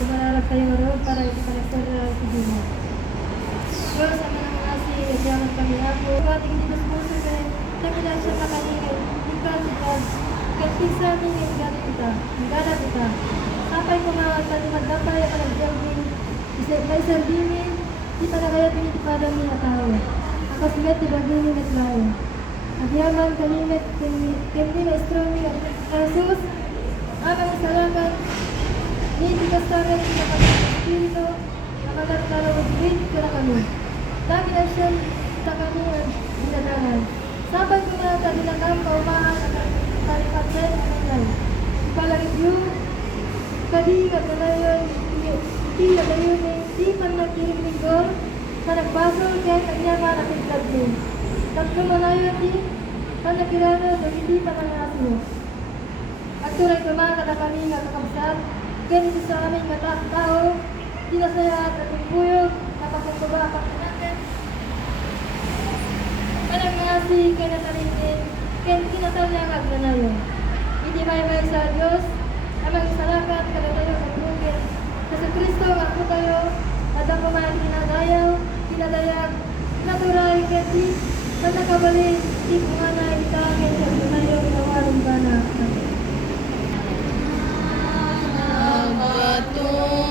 kumanarap tayo ro para ipanagsara sa Diyos. Diyos, ang mga si Yaman kami ako. Ating Diyos puso kay Tabilan siya makalingin. Ikaw si God. Kagpisa niya galit kita. Galat kita. Sapay ko mga magdapay ako nag-jogging. May sardinin. Di pa na kaya pinitipadang niya tao. Ako sigat di bagini at layo. At yaman kalimit. Kendi na istromi at Jesus. Amang salamat. Hindi ka sa akin sa pag-espiritu. Nakalat-lalaw din ka na kami. Dami na siya sa kami at dinadanan. Sabay ko na sa dinakam paumahan at kalipatay ang nanay. Ipalagit yung kadigat na ngayon. Hindi na ngayon eh. Di man nagkirinigol. Sa nagbasol kaya kanya manakitlag din. Tatlo manayon di. Panakirano na hindi pa manasyo. At tuloy kumakata kami nga kakabsat. Ganito sa aming tao. Dinasaya at ating puyog. Napakagbabapak natin. Anang ngasi kay natalingin. Kaya tinatalangag na na yun. Hindi may sa Diyos. Amang salamat kada tayo sa bukid. Kasi Kristo ang ako tayo. At ang kumain pinadayag. Natural kasi na nakabalik. Di ko nga na itangin sa tayo inawalang bana.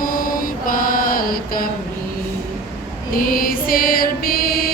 Magpatumpal kami, di serbi